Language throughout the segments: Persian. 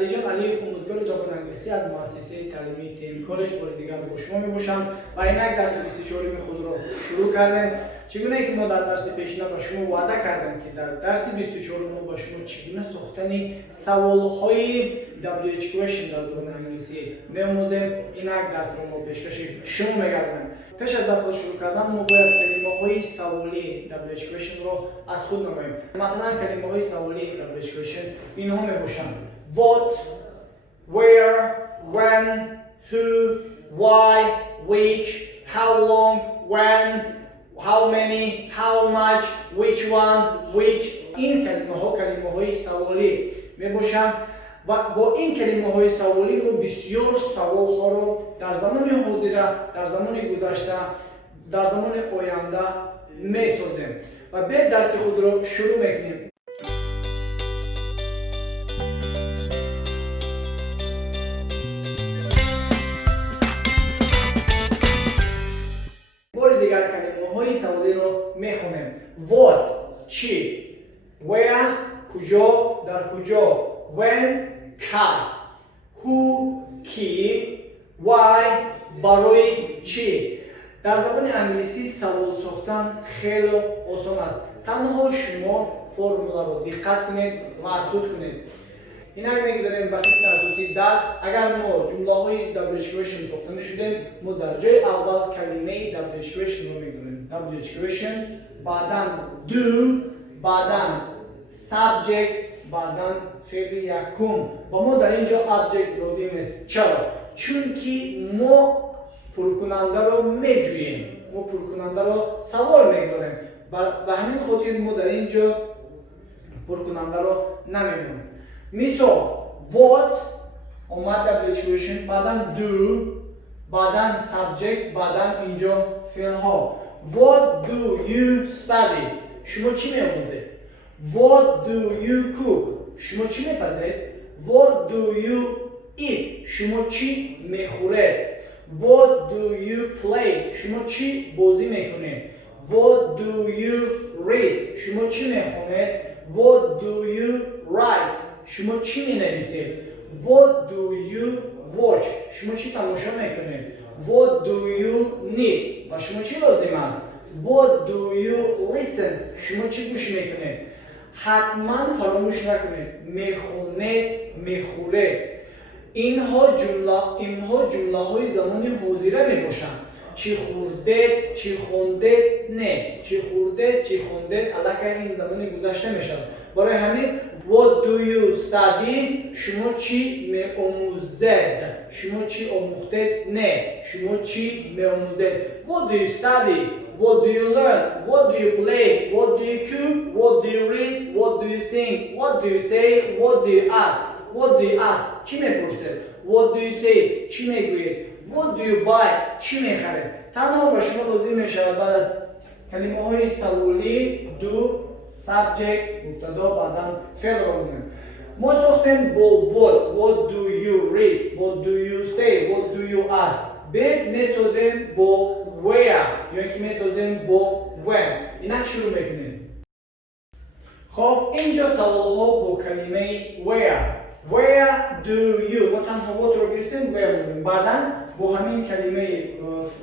علی جان علیف آموزگار زبان انگلیسی از مؤسسه تعلیمی تیم کالج بار دیگر با شما میباشم و اینک درس 24 خود را شروع کردیم. چگونه که ما در درس پیشین با شما وعده کردیم که در درس 24 ما با شما چگونه ساختن سوالهای WH question در زبان انگلیسی می‌آموزیم. اینک درس رو ما پیشکش شما می‌گردیم. پیش از درس شروع کردن ما باید کلمه‌های سوالی WH question رو از خود نماییم. مثلا کلمه‌های سوالی WH question اینها میباشند: what, where, when, who, why, which, how long, when, how many, how much, which one, which. این کلمه های سوالی می باشند و با این کلمه های سوالی ما بسیار سوال ها رو در زمان حاضر، در زمان گذشته، در زمان آینده می سازیم و به درس خود رو شروع میکنیم. دیگر کلمه های سوالی رو میخونیم. what چی، where کجا، در کجا، when کی، who کی، why برای چی. در زبان انگلیسی سوال ساختن خیلی آسان است. تنها شما فرمولا رو دقت کنید و اسود کنید. اینک میگذاریم وقتی اساسی درس اگر ما جمله های WH question ساخته نشدیم ما در جای اول کلمه WH question رو میگذاریم. WH question بعداً do، بعداً subject، بعداً فعل یکم و ما در اینجا object لازم است. چرا؟ چون که ما پرکننده رو میجوییم، ما پرکننده رو سوال میگذاریم و همین خاطر ما در اینجا پرکننده رو نمیگذاریم. مثال what اومد WH question بعداً do، بعداً subject، بعداً اینجا فعل ها. what do you study شما چی می‌آموزید؟ what do you cook شما چی می‌پزید؟ what do you eat شما چی می‌خورید؟ what do you play شما چی بازی می‌کنید؟ what do you read شما چی می‌خونید؟ what do you write شما چی می‌نویسید؟ what do you watch شما چی تماشا می‌کنید؟ what do you need و شما چی لازم است؟ what do you listen شما چی گوش می‌کنید؟ حتما فراموش نکنید می‌خونید، می‌خورید. اینها جمله های زمان حاضره میباشند. چی خوردید، چی خوندید، نه چی خوردید، چی خوندید البته این زمان گذشته میشد. برای همین what do you study شما چی می‌آموزید، شما چی آموختید، نه شما چی می‌آموزید. what do you study what do you learn what do you play what do you cook what do you read what do you sing what do you say what do you ask what do you ask چی میپرسید what do you say چی میگویید what do you buy چی میخرید. تنها به شما لازم میشود بعد از کلمه های سوالی do subject مبتدا بعداً فعل رو بگیم. ما ساختیم با what do you read what do you say what do you ask. به میسازیم با where یا اینکه میسازیم با when. اینک شروع میکنیم. خب اینجا سوال ها با کلمه where do you ما تنها what رو گرفتیم where بودیم بعدا با همین کلمه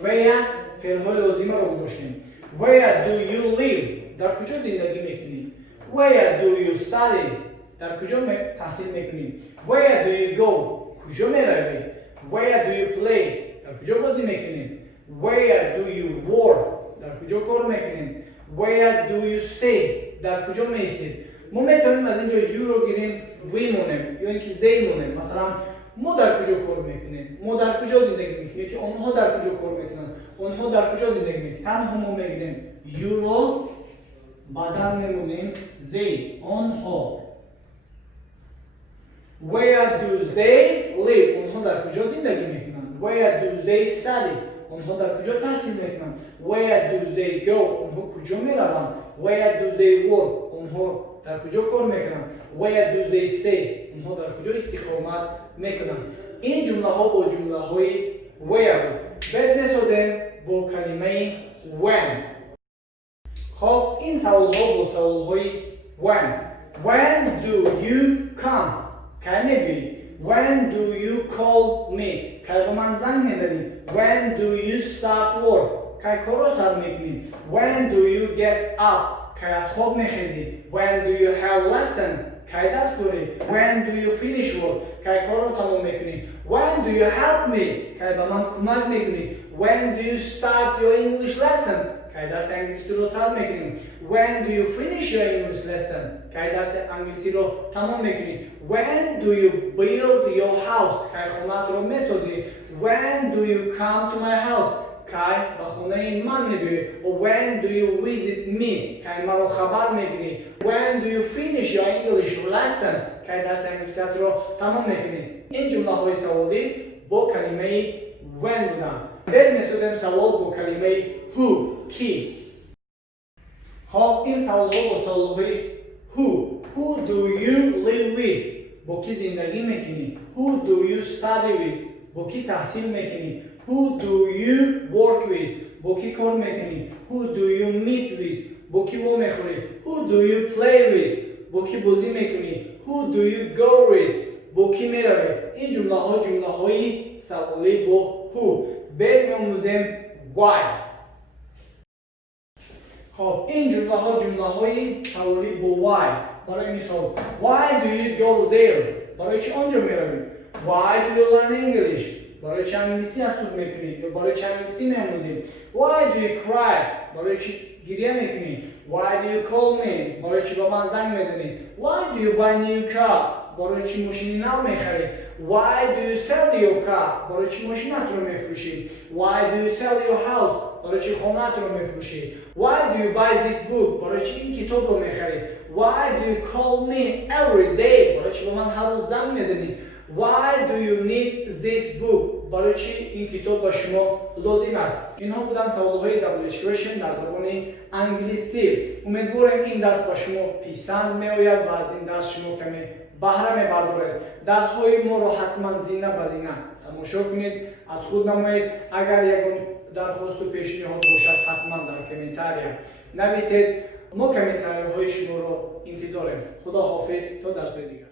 where فعل های لازمه رو گذاشتیم. where do you live در کجا زندگی میکنی؟ where do you study در کجا تحصیل میکنی؟ where do you go کجا میروی؟ where do you play در کجا بازی میکنید؟ where do you work در کجا کار میکنید؟ where do you stay در کجا میستید؟ ما میتونیم از اینجا you رو گیریم وی مونیم یا اینکه زی مونیم. مثلا ما در کجا کار میکنیم؟ ما در کجا زندگی میکنیم؟ که آنها در کجا کار میکنن؟ آنها در کجا زندگی میکنن؟ تنها ما میگیم you رو بعدا میمونیم زی آنها. where do they live آنها در کجا زندگی میکنن؟ where do they study آنها در کجا تحصیل میکنن؟ where do they go آنها کجا میروند؟ where do they work آنها در کجا کار میکنن؟ where do they stay آنها در کجا استقامت میکنن. این جمله ها با جمله های where بود. بعد میسازیم با کلمه when. خب این سوال ها با سوال های when do you come کی میگویی؟ When do you call me? کی به من زنگ میزنی. When do you start work? کی کار رو start میکنی. When do you get up? کی از خواب میخیزی. When do you have lesson? کی درس داری. When do you finish work? کی کار رو تمام میکنی. When do you help me? کی به من کمک میکنی. When do you start your English lesson? کی درس انگلیسی رو start میکنی. When do you finish your English lesson? کی درس انگلیسی رو تمام میکنی. When do you build your house? کی خونت رو میسازی. When do you come to my house? کی به خونه من میبینی. When do you visit me? کی من رو خبر میگیری. When do you finish your English lesson? کی درس انگلیسی رو تمام میکنی. این جمله های سوالی با کلمه when بودن. بریم سوال سوال با کلمه who کی. خب این سوال با سوال های who do you live with؟ با کی زندگی میکنی. Who do you study with؟ با کی تحصیل میکنی. Who do you work with؟ با کی کار میکنی. Who do you meet with؟ با کی و میخوری. Who do you play with؟ با کی بازی میکنی. Who do you go with؟ با کی میروی. این جمله های سوالی با who. بعد می‌آموزیم why. خب این جمله های سوالی با why. برای مثال why do you go there؟ برای چی آنجا میروی. Why do you learn English؟ برای چی انگلیسی حفظ میکنی یا برای چی انگلیسی می‌آموزی. Why do you cry؟ برای چی گریه میکنی. Why do you call me؟ برای چی با من زنگ میزنی. Why do you buy new car؟ برای چی ماشین نو میخری. Why do you sell your car؟ برای چی ماشینت رو میفروشی. Why do you sell your house؟ برای چی خونت رو میفروشی. Why do you buy this book؟ برای چی این کتاب رو میخری. Why do you call me every day؟ برای چی با من هر روز زنگ میزنی. Why do you need this book؟ برای چی این کتاب با شما لازم است. اینها بودن سوال‌های دبل اجوکیشن در زبان انگلیسی. امیدوارم این درس با شما پسند میآید و از این درس شما کمی بهره میبردارید. درس‌های ما رو حتما زینه به زینه تماشا کنید. از خود نمایید. اگر یک درخواست و پیشنهاد باشد حتما در کامنتاریا نویسید. ما کامنتارهای شما رو انتظاریم. خدا حافظ تا درس دیگر.